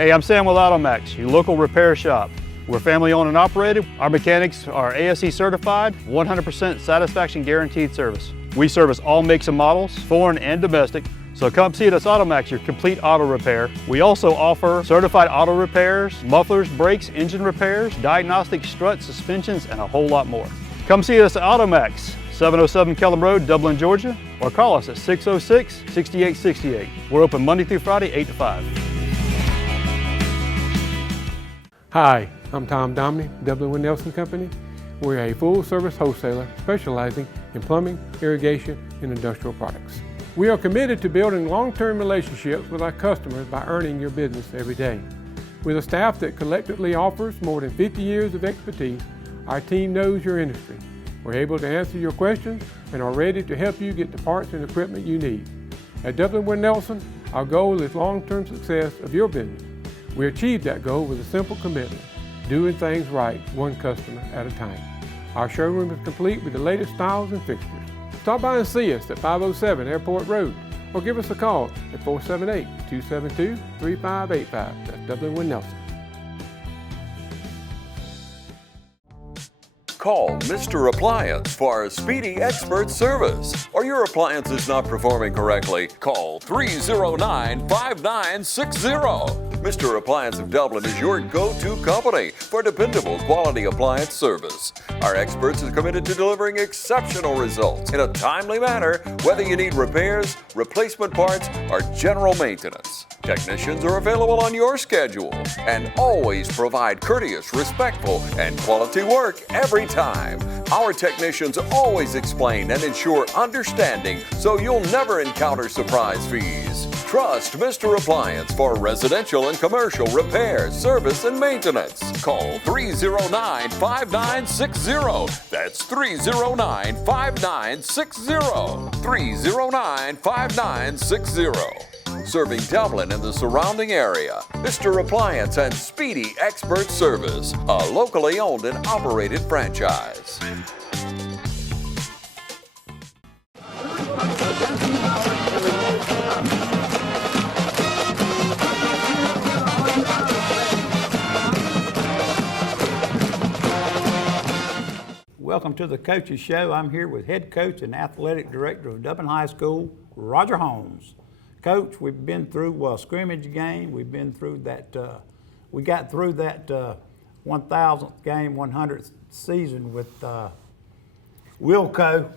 Hey, I'm Sam with AutoMax, your local repair shop. We're family owned and operated. Our mechanics are ASE certified, 100% satisfaction guaranteed service. We service all makes and models, foreign and domestic. So come see us at AutoMax, your complete auto repair. We also offer certified auto repairs, mufflers, brakes, engine repairs, diagnostic struts, suspensions, and a whole lot more. Come see us at AutoMax, 707 Kellum Road, Dublin, Georgia, or call us at 606-6868. We're open Monday through Friday, 8 to 5. Hi, I'm Tom Domney, Dublin with Nelson Company. We're a full-service wholesaler specializing in plumbing, irrigation, and industrial products. We are committed to building long-term relationships with our customers by earning your business every day. With a staff that collectively offers more than 50 years of expertise, our team knows your industry. We're able to answer your questions and are ready to help you get the parts and equipment you need. At Dublin with Nelson, our goal is long-term success of your business. We achieve that goal with a simple commitment, doing things right, one customer at a time. Our showroom is complete with the latest styles and fixtures. Stop by and see us at 507 Airport Road or give us a call at 478-272-3585. That's Dublin with Nelson. Call Mr. Appliance for a speedy expert service. Or your appliance is not performing correctly, call 309-5960. Mr. Appliance of Dublin is your go-to company for dependable quality appliance service. Our experts are committed to delivering exceptional results in a timely manner, whether you need repairs, replacement parts, or general maintenance. Technicians are available on your schedule and always provide courteous, respectful, and quality work every time. Our technicians always explain and ensure understanding so you'll never encounter surprise fees. Trust Mr. Appliance for residential and commercial repair, service, and maintenance. Call 309-5960. That's 309-5960. 309-5960. Serving Dublin and the surrounding area. Mr. Appliance and Speedy Expert Service, a locally owned and operated franchise. Welcome to the Coaches Show. I'm here with head coach and athletic director of Dublin High School, Roger Holmes. Coach, we've been through a scrimmage game. We've been through that, we got through that 1,000th game, 100th season with Wilco,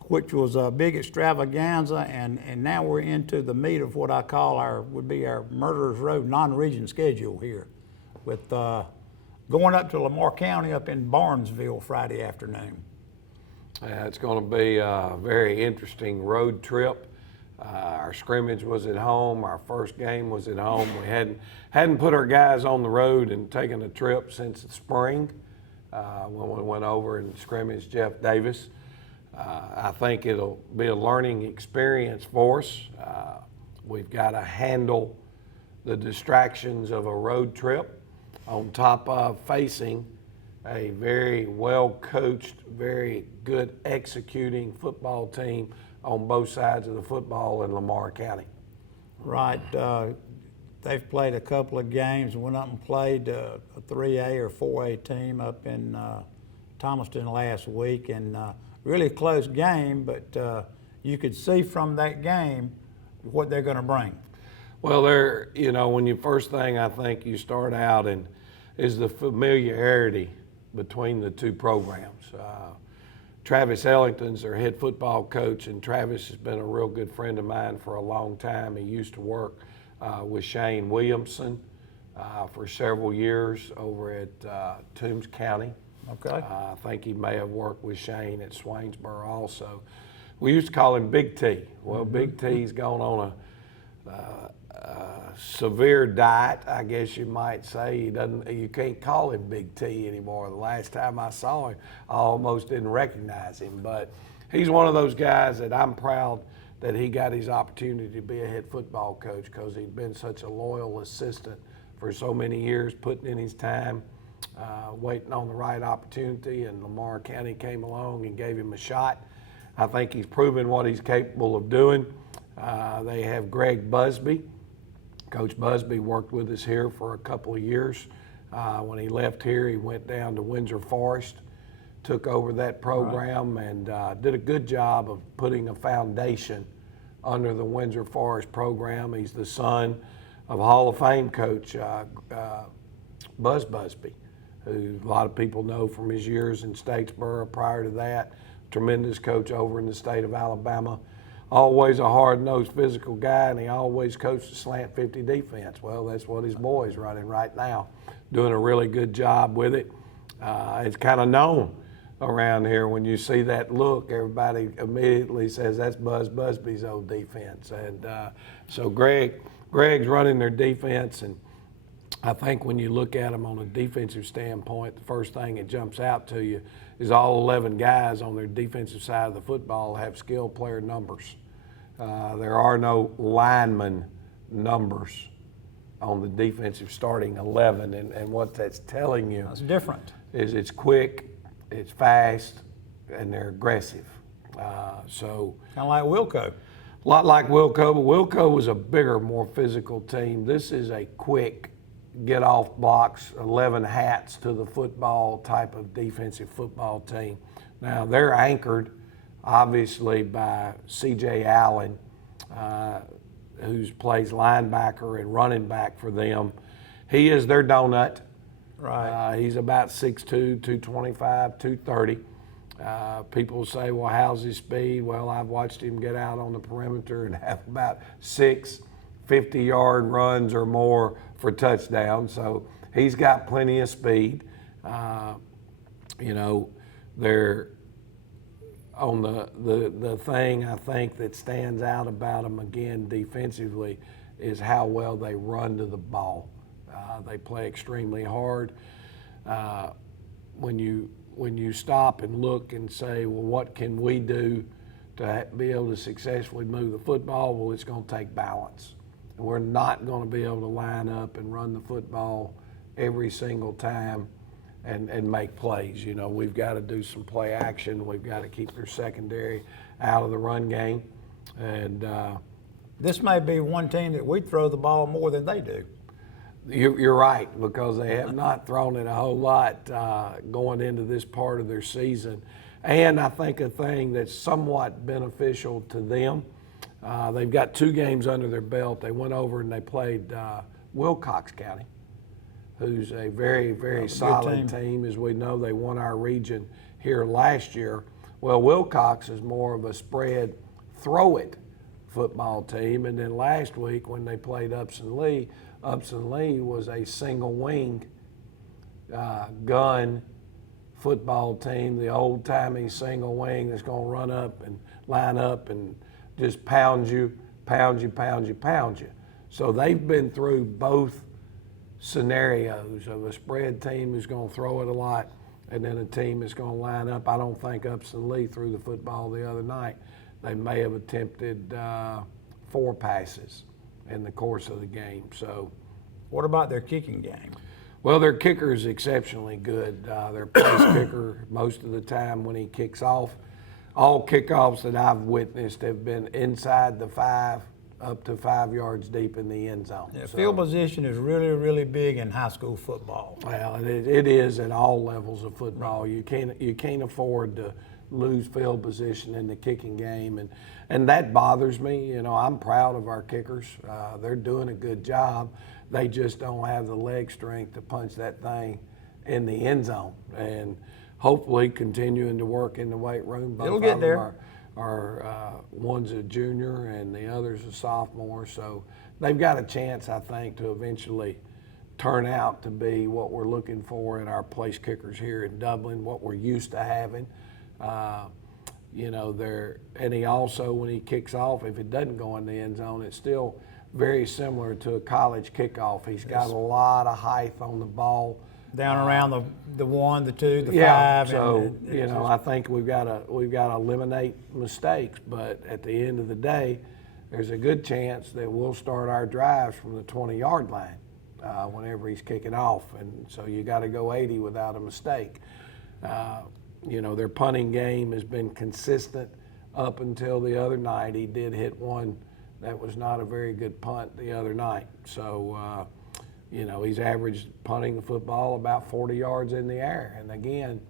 which was a big extravaganza, and now we're into the meat of what I call would be our Murderers Road non-region schedule here, with going up to Lamar County up in Barnesville Friday afternoon. It's going to be a very interesting road trip. Our scrimmage was at home. Our first game was at home. We hadn't put our guys on the road and taken a trip since the spring when we went over and scrimmaged Jeff Davis. I think it'll be a learning experience for us. We've got to handle the distractions of a road trip on top of facing a very well-coached, very good executing football team on both sides of the football in Lamar County. Right. They've played a couple of games, went up and played a 3A or 4A team up in Thomaston last week, and really close game, but you could see from that game what they're going to bring. Well, when you first thing I think you start out in is the familiarity between the two programs. Travis Ellington's their head football coach, and Travis has been a real good friend of mine for a long time. He used to work with Shane Williamson for several years over at Toombs County. Okay. I think he may have worked with Shane at Swainsboro also. We used to call him Big T. Well, Big T's gone on a severe diet, I guess you might say. You can't call him Big T anymore. The last time I saw him, I almost didn't recognize him. But he's one of those guys that I'm proud that he got his opportunity to be a head football coach, because he'd been such a loyal assistant for so many years, putting in his time, waiting on the right opportunity, and Lamar County came along and gave him a shot. I think he's proven what he's capable of doing. They have Greg Busby, Coach Busby worked with us here for a couple of years. When he left here, he went down to Windsor Forest, took over that program, and did a good job of putting a foundation under the Windsor Forest program. He's the son of Hall of Fame coach Buzz Busby, who a lot of people know from his years in Statesboro prior to that. Tremendous coach over in the state of Alabama. Always a hard-nosed physical guy, and he always coached the slant 50 defense. Well, that's what his boy's running right now, doing a really good job with it. It's kind of known around here when you see that look, everybody immediately says that's Buzz Busby's old defense. And so Greg's running their defense, and I think when you look at them on a defensive standpoint, the first thing that jumps out to you is all 11 guys on their defensive side of the football have skilled player numbers. There are no lineman numbers on the defensive starting 11, and what that's telling you That's different. is it's quick, it's fast, and they're aggressive. So Kind of like Wilco. a lot like Wilco, but Wilco was a bigger, more physical team. This is a quick, get off blocks, 11 hats to the football type of defensive football team. Now they're anchored obviously by C.J. Allen, who plays linebacker and running back for them. He is their donut. Right. He's about 6'2", 225, 230. People say, well, how's his speed? Well, I've watched him get out on the perimeter and have about 6 50-yard runs or more for touchdowns. So he's got plenty of speed. You know, they're on the thing I think that stands out about them again defensively is how well they run to the ball. They play extremely hard. When you stop and look and say, well, what can we do to be able to successfully move the football? Well, it's going to take balance. And we're not going to be able to line up and run the football every single time and make plays. You know, we've got to do some play action. We've got to keep their secondary out of the run game. And This may be one team that we throw the ball more than they do. You're right, because they have not thrown it a whole lot going into this part of their season. And I think a thing that's somewhat beneficial to them, they've got 2 games under their belt. They went over and they played Wilcox County, who's a very, very solid team. As we know, they won our region here last year. Well, Wilcox is more of a spread throw-it football team. And then last week when they played Upson Lee was a single wing gun football team, the old-timey single wing that's going to run up and line up and just pound you. So they've been through both scenarios of a spread team who's going to throw it a lot and then a team that's going to line up. I don't think Upson Lee threw the football the other night. They may have attempted 4 passes in the course of the game. So, What about their kicking game? well, their kicker is exceptionally good. Their place kicker, most of the time when he kicks off, all kickoffs that I've witnessed have been inside the 5, up to 5 yards deep in the end zone. Yeah, So, field position is really, really big in high school football. well, it is at all levels of football. You can't afford to lose field position in the kicking game, and that bothers me. You know, I'm proud of our kickers. They're doing a good job. They just don't have the leg strength to punch that thing in the end zone. And hopefully continuing to work in the weight room. Both It'll get of them there. are one's a junior and the other's a sophomore. So they've got a chance, I think, to eventually turn out to be what we're looking for in our place kickers here in Dublin, what we're used to having. You know, and he also, when he kicks off, if it doesn't go in the end zone, it's still very similar to a college kickoff. He's got a lot of height on the ball. Down around the 1, the 2, the 5. Yeah, so and you know, I think we've got to eliminate mistakes. But at the end of the day, there's a good chance that we'll start our drives from the 20-yard line whenever he's kicking off, and so you got to go 80 without a mistake. You know, their punting game has been consistent up until the other night. He did hit one That was not a very good punt the other night. So, you know, he's averaged punting the football about 40 yards in the air. And again,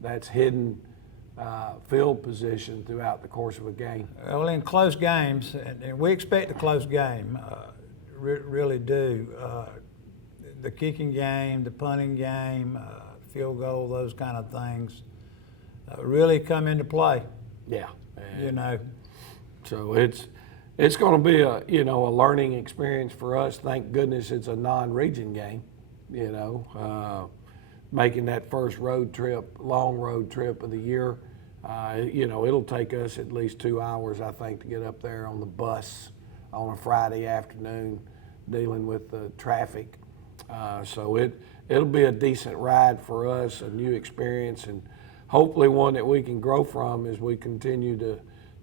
that's hidden field position throughout the course of a game. Well, in close games, and we expect a close game, really do. The kicking game, the punting game, field goal, those kind of things really come into play. Yeah. You know. So it's going to be a, you know, a learning experience for us. Thank goodness it's a non-region game, you know. Making that first road trip, long road trip of the year, you know, it'll take us at least 2 hours, I think, to get up there on the bus on a Friday afternoon, dealing with the traffic. So it'll be a decent ride for us, a new experience, and hopefully one that we can grow from as we continue to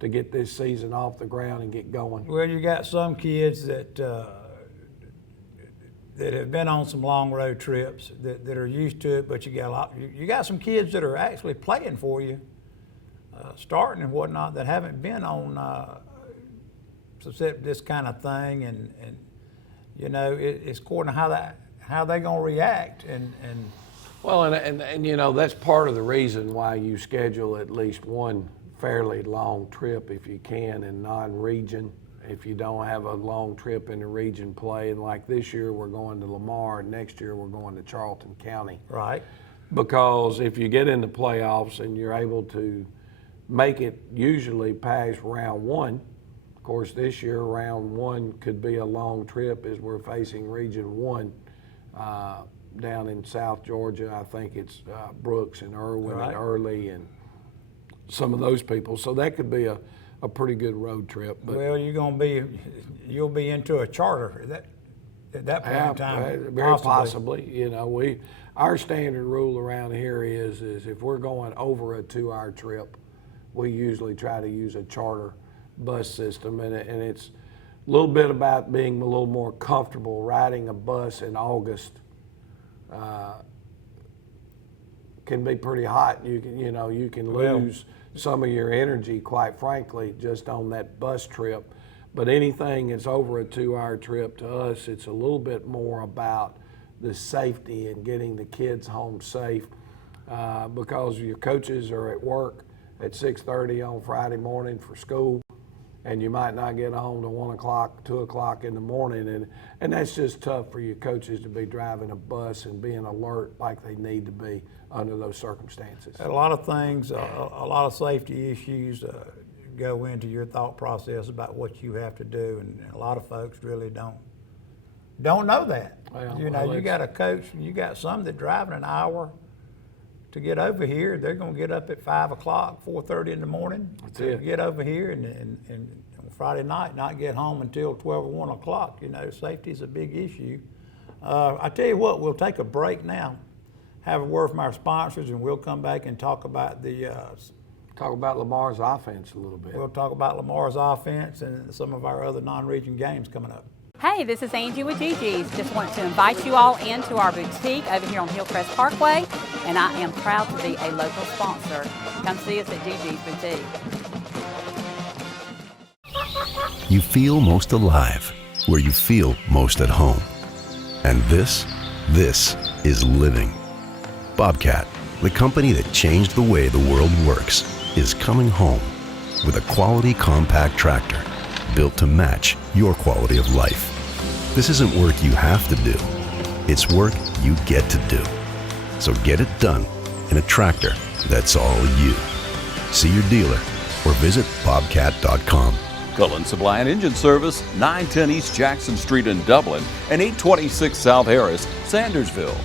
get this season off the ground and get going. Well, you got some kids that have been on some long road trips that are used to it, but you got some kids that are actually playing for you, starting and whatnot, that haven't been on this kind of thing, and you know, it's according to how they gonna react, and well, and you know, that's part of the reason why you schedule at least one fairly long trip if you can in non-region. If you don't have a long trip in the region play, and like this year we're going to Lamar, and next year we're going to Charlton County. Right. Because if you get in the playoffs and you're able to make it usually past round one, of course this year round one could be a long trip as we're facing region one down in South Georgia. I think it's Brooks and Irwin and Early and some of those people. So that could be a pretty good road trip. But well, you'll be into a charter at that point in time. Very possibly. You know, our standard rule around here is if we're going over a 2-hour trip, we usually try to use a charter bus system, and it's a little bit about being a little more comfortable riding a bus in August. Can be pretty hot. You can lose some of your energy, quite frankly, just on that bus trip. But anything that's over a 2-hour trip, to us, it's a little bit more about the safety and getting the kids home safe, because your coaches are at work at 6:30 on Friday morning for school, and you might not get home to 1 o'clock, 2 o'clock in the morning, and that's just tough for your coaches to be driving a bus and being alert like they need to be under those circumstances. A lot of things, a lot of safety issues go into your thought process about what you have to do, and a lot of folks really don't know that. Well, you know, you got a coach, you got some that driving an hour to get over here. They're going to get up at 5 o'clock, 4:30 in the morning to get over here, and on Friday night not get home until 12 or 1 o'clock. You know, safety is a big issue. I tell you what, we'll take a break now, have a word from our sponsors, and we'll come back and talk about Talk about Lamar's offense a little bit. We'll talk about Lamar's offense and some of our other non-region games coming up. Hey, this is Angie with Gigi's. Just want to invite you all into our boutique over here on Hillcrest Parkway, and I am proud to be a local sponsor. Come see us at Gigi's Boutique. You feel most alive where you feel most at home. And this is living. Bobcat, the company that changed the way the world works, is coming home with a quality compact tractor built to match your quality of life. This isn't work you have to do. It's work you get to do. So get it done in a tractor that's all you. See your dealer or visit bobcat.com. Cullen Supply and Engine Service, 910 East Jackson Street in Dublin and 826 South Harris, Sandersville.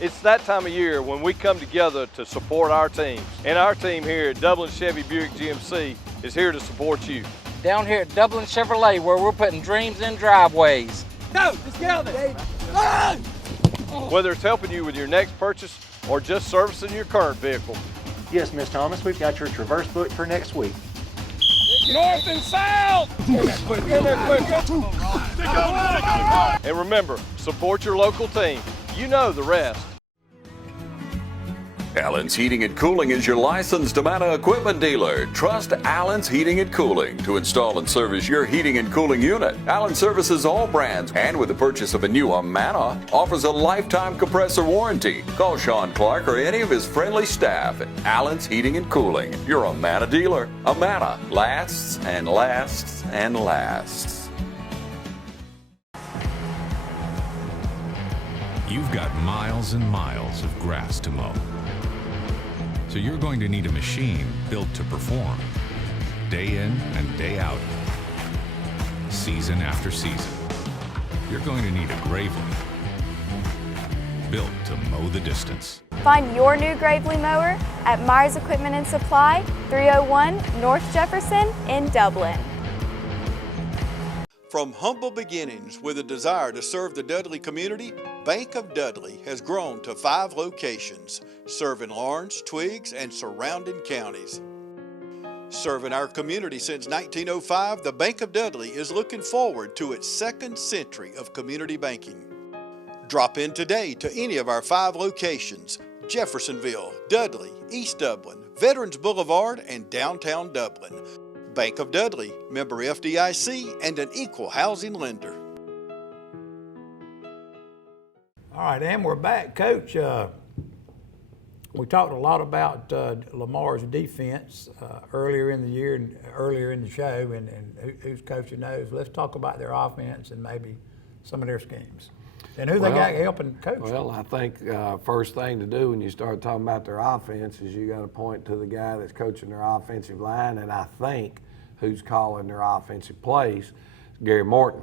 It's that time of year when we come together to support our teams. And our team here at Dublin Chevy Buick GMC is here to support you. Down here at Dublin Chevrolet, where we're putting dreams in driveways. Go! Let's get on it! Whether it's helping you with your next purchase or just servicing your current vehicle. Yes, Miss Thomas, we've got your Traverse booked for next week. North and south! And remember, support your local team. You know the rest. Allen's Heating and Cooling is your licensed Amana equipment dealer. Trust Allen's Heating and Cooling to install and service your heating and cooling unit. Allen services all brands, and with the purchase of a new Amana, offers a lifetime compressor warranty. Call Sean Clark or any of his friendly staff at Allen's Heating and Cooling, your Amana dealer. Amana lasts and lasts and lasts. You've got miles and miles of grass to mow. So you're going to need a machine built to perform, day in and day out, season after season. You're going to need a Gravely, built to mow the distance. Find your new Gravely mower at Myers Equipment and Supply, 301 North Jefferson in Dublin. From humble beginnings with a desire to serve the Dudley community, Bank of Dudley has grown to 5 locations, serving Lawrence, Twiggs, and surrounding counties. Serving our community since 1905, the Bank of Dudley is looking forward to its 2nd century of community banking. Drop in today to any of our 5 locations: Jeffersonville, Dudley, East Dublin, Veterans Boulevard, and downtown Dublin. Bank of Dudley, member FDIC, and an equal housing lender. All right, and we're back. Coach, we talked a lot about Lamar's defense earlier in the year and earlier in the show, and who's coaching those. Let's talk about their offense and maybe some of their schemes. And who they got helping coach. Well, I think first thing to do when you start talking about their offense is you got to point to the guy that's coaching their offensive line, and I think who's calling their offensive plays, Gary Morton.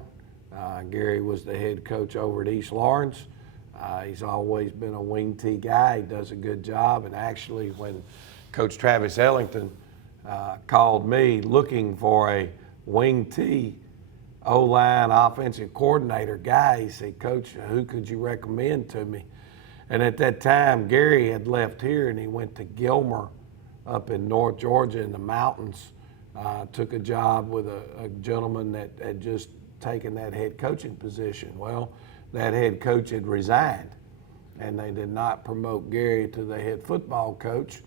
Gary was the head coach over at East Lawrence. He's always been a wing T guy. He does a good job, and actually when Coach Travis Ellington called me looking for a wing T O-line offensive coordinator guy, he said, "Coach, who could you recommend to me?" And at that time, Gary had left here and he went to Gilmer up in North Georgia in the mountains, took a job with a gentleman that had just taken that head coaching position. Well, that head coach had resigned, and they did not promote Gary to the head football coach.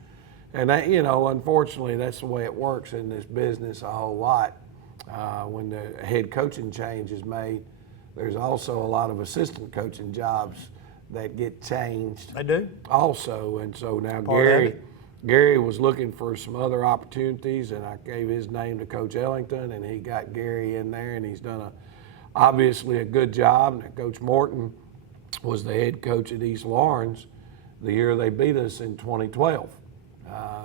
And that, you know, unfortunately, that's the way it works in this business a whole lot. When the head coaching change is made, there's also a lot of assistant coaching jobs that get changed. They do? Also, and so now Part Gary was looking for some other opportunities, and I gave his name to Coach Ellington, and he got Gary in there, and he's done obviously a good job. And Coach Morton was the head coach at East Lawrence the year they beat us in 2012.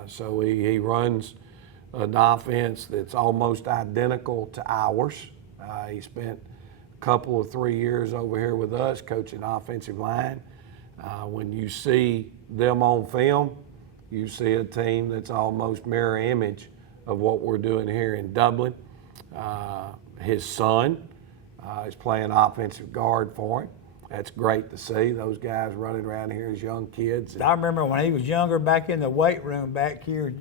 So he runs an offense that's almost identical to ours. He spent a couple of 3 years over here with us coaching offensive line. When you see them on film, you see a team that's almost mirror image of what we're doing here in Dublin. His son is playing offensive guard for him. That's great to see. Those guys running around here as young kids. I remember when he was younger back in the weight room back here,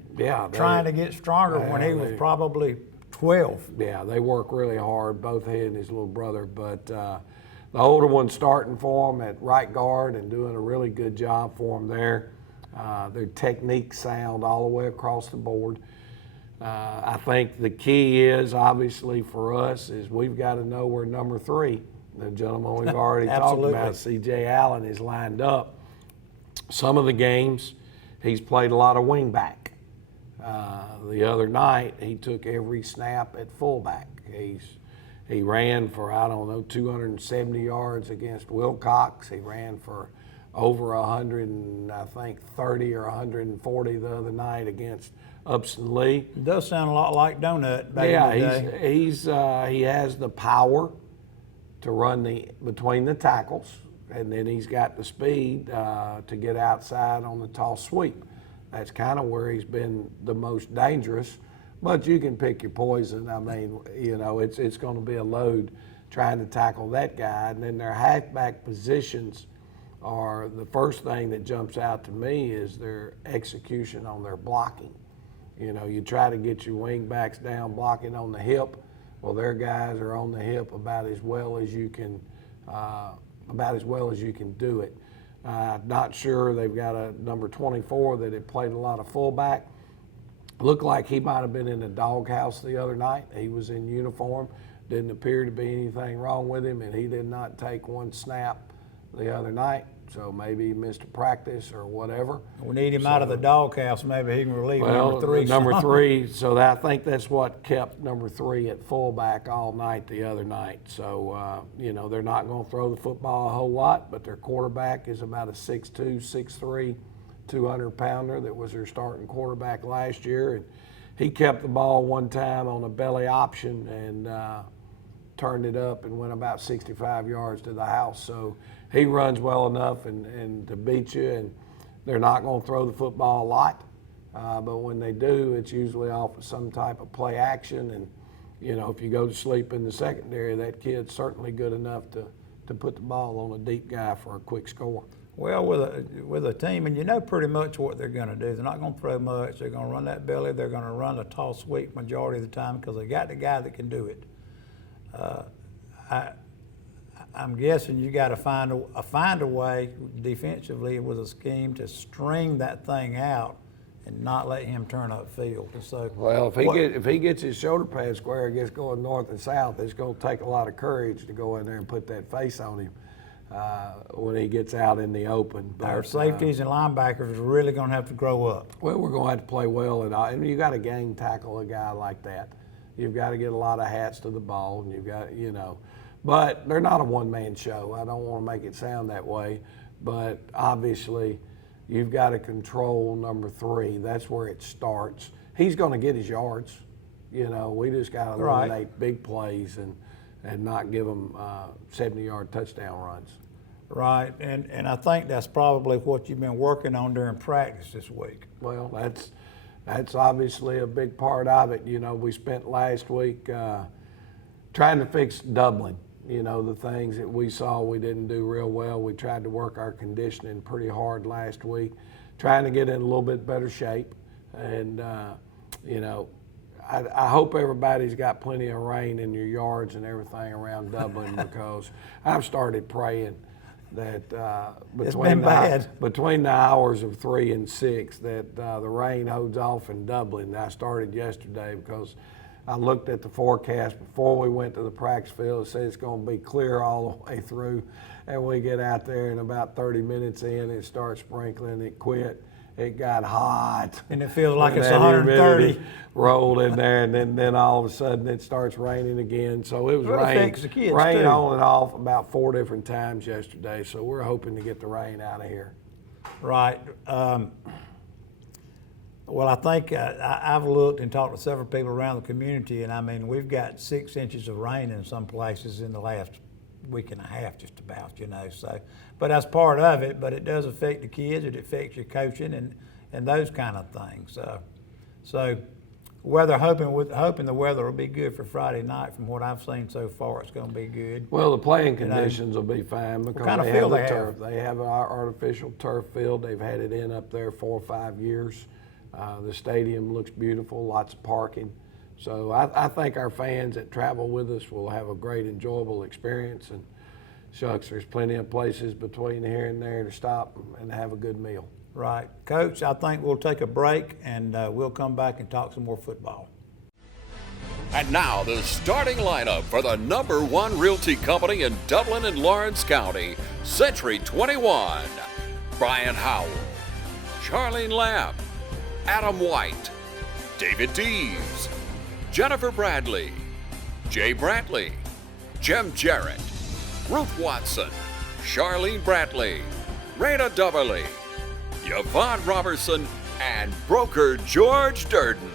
trying to get stronger when he was probably 12. Yeah, they work really hard, both he and his little brother. But the older one's starting for them at right guard and doing a really good job for them there. Their techniques sound all the way across the board. I think the key is, obviously, for us is we've got to know we're number 3. The gentleman we've already talked about, C.J. Allen, is lined up. Some of the games, he's played a lot of wing back. The other night, he took every snap at fullback. He ran for, 270 yards against Wilcox. He ran for over 30 or 140 the other night against Upson Lee. It does sound a lot like Donut back in the day. He has the power to run between the tackles, and then he's got the speed to get outside on the toss sweep. That's kind of where he's been the most dangerous, but you can pick your poison. I mean, it's going to be a load trying to tackle that guy. And then their halfback positions are the first thing that jumps out to me is their execution on their blocking. You try to get your wing backs down blocking on the hip. Well, their guys are on the hip about as well as you can do it. Not sure. They've got a number 24 that had played a lot of fullback. Looked like he might have been in a doghouse the other night. He was in uniform. Didn't appear to be anything wrong with him, and he did not take one snap the other night. So maybe he missed a practice or whatever. We need him out of the doghouse. Maybe he can relieve number 3. Number 3. So I think that's what kept number 3 at fullback all night the other night. So, you know, they're not going to throw the football a whole lot, but their quarterback is about a 6'2", 6'3", 200-pounder that was their starting quarterback last year. And he kept the ball one time on a belly option and turned it up and went about 65 yards to the house. So he runs well enough and to beat you, and they're not going to throw the football a lot. But when they do, it's usually off of some type of play action. And, you know, if you go to sleep in the secondary, that kid's certainly good enough to put the ball on a deep guy for a quick score. Well, with a team, and you know pretty much what they're going to do. They're not going to throw much. They're going to run that belly. They're going to run a toss sweep majority of the time because they got the guy that can do it. I'm guessing you got to find a way defensively with a scheme to string that thing out and not let him turn upfield. So, well, if he gets his shoulder pad square and gets going north and south, it's going to take a lot of courage to go in there and put that face on him when he gets out in the open. But, our safeties and linebackers are really going to have to grow up. Well, we're going to have to play well, and you got to gang tackle a guy like that. You've got to get a lot of hats to the ball, and you've got, you know. But they're not a one-man show. I don't want to make it sound that way. But obviously, you've got to control number 3. That's where it starts. He's going to get his yards. You know, we just got to eliminate big plays and not give them 70-yard touchdown runs. Right, and I think that's probably what you've been working on during practice this week. Well, that's obviously a big part of it. You know, we spent last week trying to fix Dublin. You know, the things that we saw we didn't do real well. We tried to work our conditioning pretty hard last week, trying to get in a little bit better shape. And, you know, I hope everybody's got plenty of rain in your yards and everything around Dublin because I've started praying that between the hours of 3 and 6 that the rain holds off in Dublin. I started yesterday because I looked at the forecast before we went to the practice field. It said it's going to be clear all the way through, and we get out there and about 30 minutes in, it starts sprinkling. It quit. It got hot. And it feels like it's 130. Rolled in there, and then all of a sudden it starts raining again. So it was rain on and off about 4 different times yesterday. So we're hoping to get the rain out of here. Right. Well, I think I've looked and talked to several people around the community, and I mean, we've got 6 inches of rain in some places in the last week and a half, just about, you know. So, but that's part of it. But it does affect the kids. It affects your coaching and those kind of things. So, hoping the weather will be good for Friday night. From what I've seen so far, it's going to be good. Well, the playing conditions will be fine because kind of field they have turf. They have our artificial turf field. They've had it in up there 4 or 5 years. The stadium looks beautiful, lots of parking. So I think our fans that travel with us will have a great, enjoyable experience. And shucks, there's plenty of places between here and there to stop and have a good meal. Right. Coach, I think we'll take a break and we'll come back and talk some more football. And now the starting lineup for the #1 realty company in Dublin and Lawrence County, Century 21. Brian Howell, Charlene Lamb, Adam White, David Deves, Jennifer Bradley, Jay Brantley, Jim Jarrett, Ruth Watson, Charlene Brantley, Raina Duberly, Yvonne Robertson, and broker George Durden.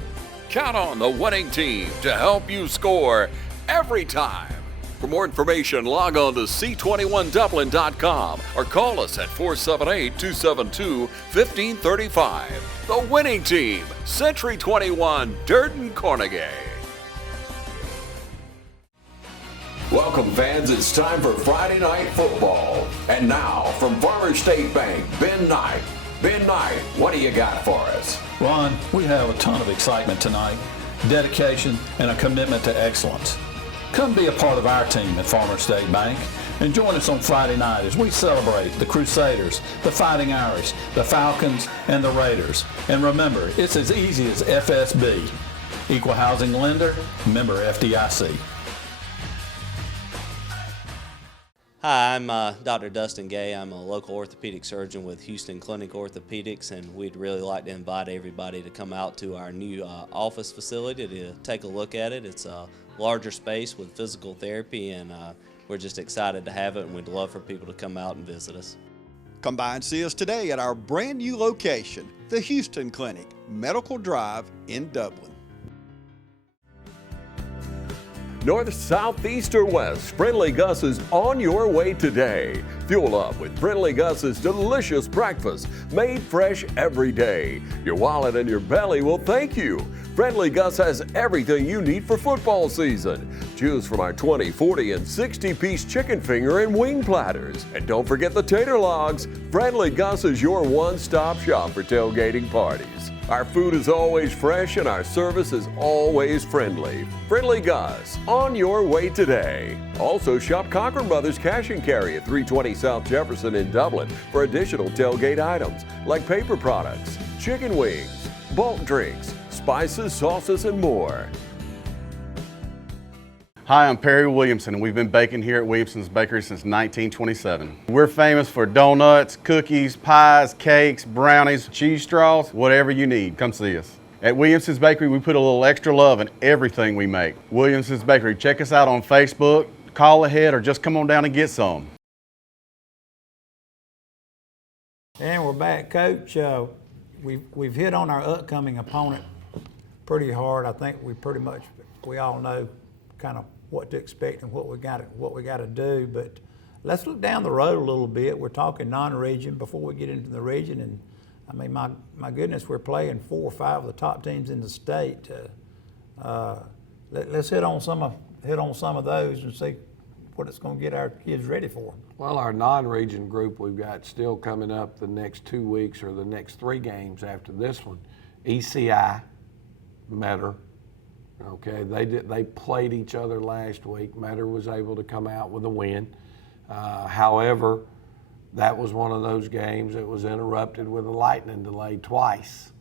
Count on the winning team to help you score every time. For more information, log on to c21dublin.com or call us at 478-272-1535. The winning team, Century 21, Durden Carnegie. Welcome, fans. It's time for Friday Night Football. And now, from Farmers State Bank, Ben Knight. Ben Knight, what do you got for us? Ron, we have a ton of excitement tonight, dedication, and a commitment to excellence. Come be a part of our team at Farmers State Bank. And join us on Friday night as we celebrate the Crusaders, the Fighting Irish, the Falcons, and the Raiders. And remember, it's as easy as FSB. Equal Housing Lender, member FDIC. Hi, I'm Dr. Dustin Gay. I'm a local orthopedic surgeon with Houston Clinic Orthopedics, and we'd really like to invite everybody to come out to our new office facility to take a look at it. It's a larger space with physical therapy, and we're just excited to have it, and we'd love for people to come out and visit us. Come by and see us today at our brand new location, the Houston Clinic, Medical Drive in Dublin. North, south, east, or west, Friendly Gus is on your way today. Fuel up with Friendly Gus's delicious breakfast, made fresh every day. Your wallet and your belly will thank you. Friendly Gus has everything you need for football season. Choose from our 20, 40, and 60-piece chicken finger and wing platters. And don't forget the tater logs. Friendly Gus is your one-stop shop for tailgating parties. Our food is always fresh and our service is always friendly. Friendly Gus, on your way today. Also shop Cochran Brothers Cash and Carry at 320 South Jefferson in Dublin for additional tailgate items like paper products, chicken wings, bulk drinks, spices, sauces, and more. Hi, I'm Perry Williamson, and we've been baking here at Williamson's Bakery since 1927. We're famous for donuts, cookies, pies, cakes, brownies, cheese straws, whatever you need. Come see us. At Williamson's Bakery, we put a little extra love in everything we make. Williamson's Bakery, check us out on Facebook, call ahead, or just come on down and get some. And we're back, Coach. We've hit on our upcoming opponent pretty hard. I think we all know kind of what to expect and what we got to do. But let's look down the road a little bit. We're talking non-region before we get into the region, and I mean, my goodness, we're playing 4 or 5 of the top teams in the state. Let's hit on some of those and see what it's going to get our kids ready for. Well, our non-region group we've got still coming up the next 2 weeks or the next 3 games after this one. ECI, Metter. Okay, they played each other last week. Metter was able to come out with a win. However, that was one of those games that was interrupted with a lightning delay twice.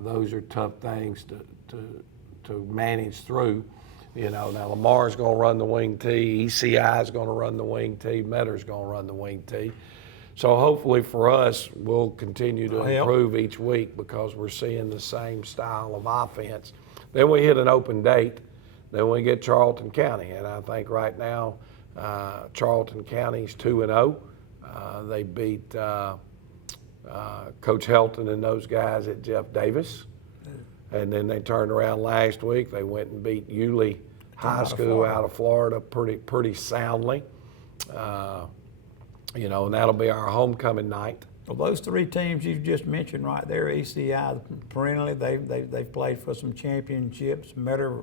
Those are tough things to manage through. You know, now Lamar's going to run the wing tee, ECI is going to run the wing tee, Metter's going to run the wing tee. So hopefully for us, we'll continue to improve each week because we're seeing the same style of offense. Then we hit an open date. Then we get Charlton County, and I think right now Charlton County's 2-0. They beat Coach Helton and those guys at Jeff Davis. And then they turned around last week. They went and beat Yulee High School out of Florida pretty soundly. You know, and that'll be our homecoming night. Well, those 3 teams you just mentioned right there, ECI, perennially they've played for some championships. Metter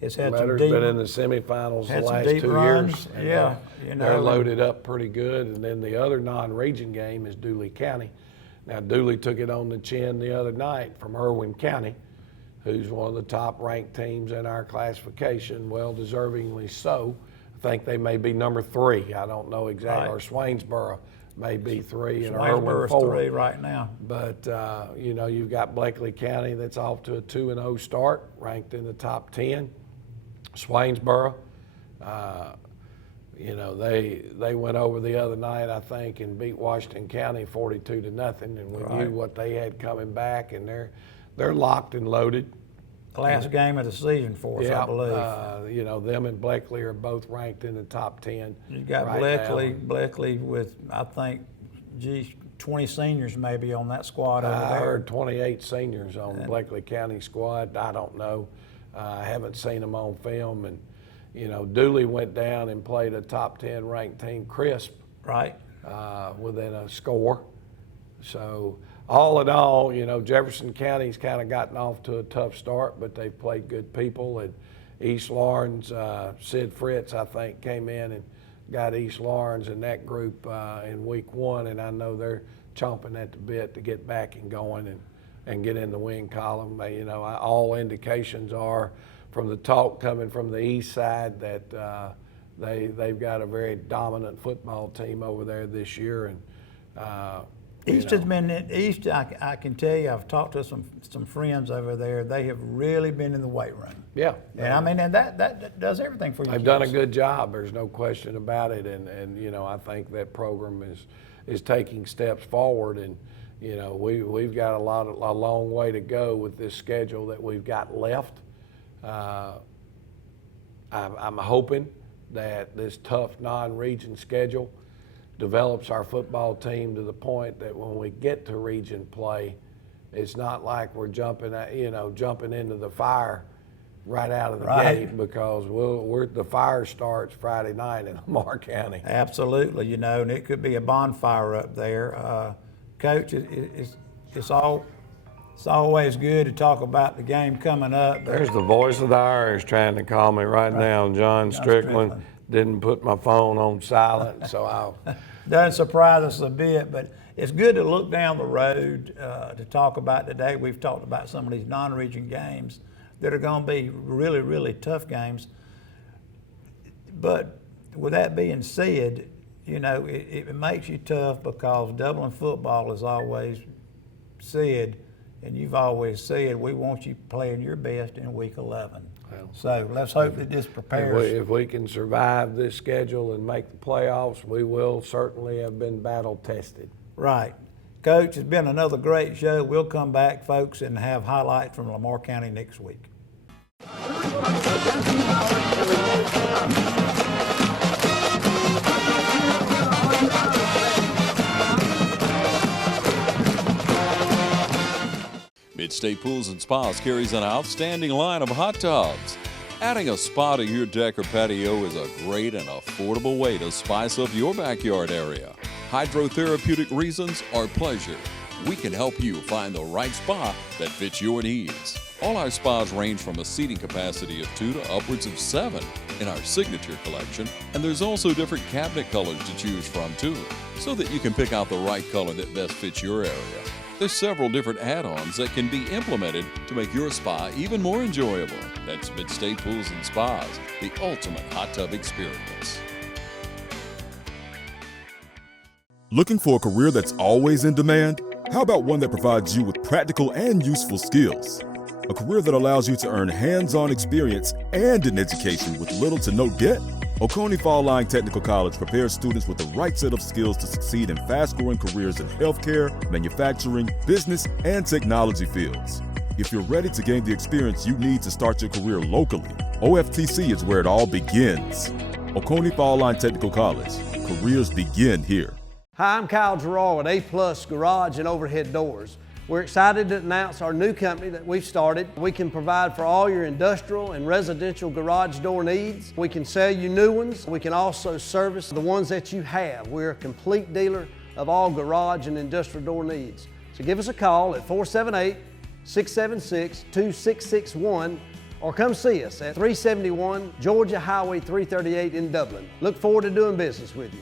has had Metter's been in the semifinals the last 2 years. Yeah, you know, they're loaded up pretty good. And then the other non-region game is Dooley County. Now, Dooley took it on the chin the other night from Irwin County, who's one of the top-ranked teams in our classification, well-deservingly so. I think they may be number 3. I don't know exactly. Right. Or Swainsboro may be 3 and Irwin 4. 3 right now. But, you know, you've got Blakely County that's off to a 2-0 start, ranked in the top 10. Swainsboro, you know, they went over the other night, I think, and beat Washington County 42-0, and we knew what they had coming back, and they're locked and loaded. Last game of the season for us, I believe. You know, them and Blakely are both ranked in the top 10. You got right Blakely with, I think, 20 seniors maybe on that squad over there. I heard 28 seniors on the Blakely County squad. I don't know. I haven't seen them on film. And, you know, Dooley went down and played a top 10 ranked team, Crisp. Right. Within a score. So, all in all, you know, Jefferson County's kind of gotten off to a tough start, but they've played good people. And East Lawrence, Sid Fritz, I think, came in and got East Lawrence in that group in week 1, and I know they're chomping at the bit to get back and going and get in the win column. You know, all indications are from the talk coming from the east side that they've got a very dominant football team over there this year, and East has been East. I can tell you, I've talked to some friends over there. They have really been in the weight room. Yeah, and I mean, and that does everything for you. They've done a good job. There's no question about it, and you know, I think that program is taking steps forward, and you know, we've got a long way to go with this schedule that we've got left. I'm hoping that this tough non-region schedule develops our football team to the point that when we get to region play, it's not like we're jumping into the fire right out of the gate, because the fire starts Friday night in Lamar County. Absolutely, you know, and it could be a bonfire up there. Coach, it's always good to talk about the game coming up. There's the voice of the Irish trying to call me right now. John Strickland didn't put my phone on silent, so I'll. Doesn't surprise us a bit, but it's good to look down the road to talk about today. We've talked about some of these non-region games that are going to be really, really tough games. But with that being said, you know, it makes you tough because Dublin football has always said, and you've always said, we want you playing your best in week 11. Well, so let's hope that this prepares. If we can survive this schedule and make the playoffs, we will certainly have been battle tested. Right. Coach, it's been another great show. We'll come back, folks, and have highlights from Lamar County next week. Mid-State Pools and Spas carries an outstanding line of hot tubs. Adding a spa to your deck or patio is a great and affordable way to spice up your backyard area. Hydrotherapeutic reasons or pleasure, we can help you find the right spa that fits your needs. All our spas range from a seating capacity of 2 to upwards of 7 in our signature collection, and there's also different cabinet colors to choose from too, so that you can pick out the right color that best fits your area. There's several different add-ons that can be implemented to make your spa even more enjoyable. That's Mid-State Pools and Spas, the ultimate hot tub experience. Looking for a career that's always in demand? How about one that provides you with practical and useful skills? A career that allows you to earn hands-on experience and an education with little to no debt? Oconee Fall Line Technical College prepares students with the right set of skills to succeed in fast-growing careers in healthcare, manufacturing, business, and technology fields. If you're ready to gain the experience you need to start your career locally, OFTC is where it all begins. Oconee Fall Line Technical College. Careers begin here. Hi, I'm Kyle Gerard with A+ Garage and Overhead Doors. We're excited to announce our new company that we've started. We can provide for all your industrial and residential garage door needs. We can sell you new ones. We can also service the ones that you have. We're a complete dealer of all garage and industrial door needs. So give us a call at 478-676-2661 or come see us at 371 Georgia Highway 338 in Dublin. Look forward to doing business with you.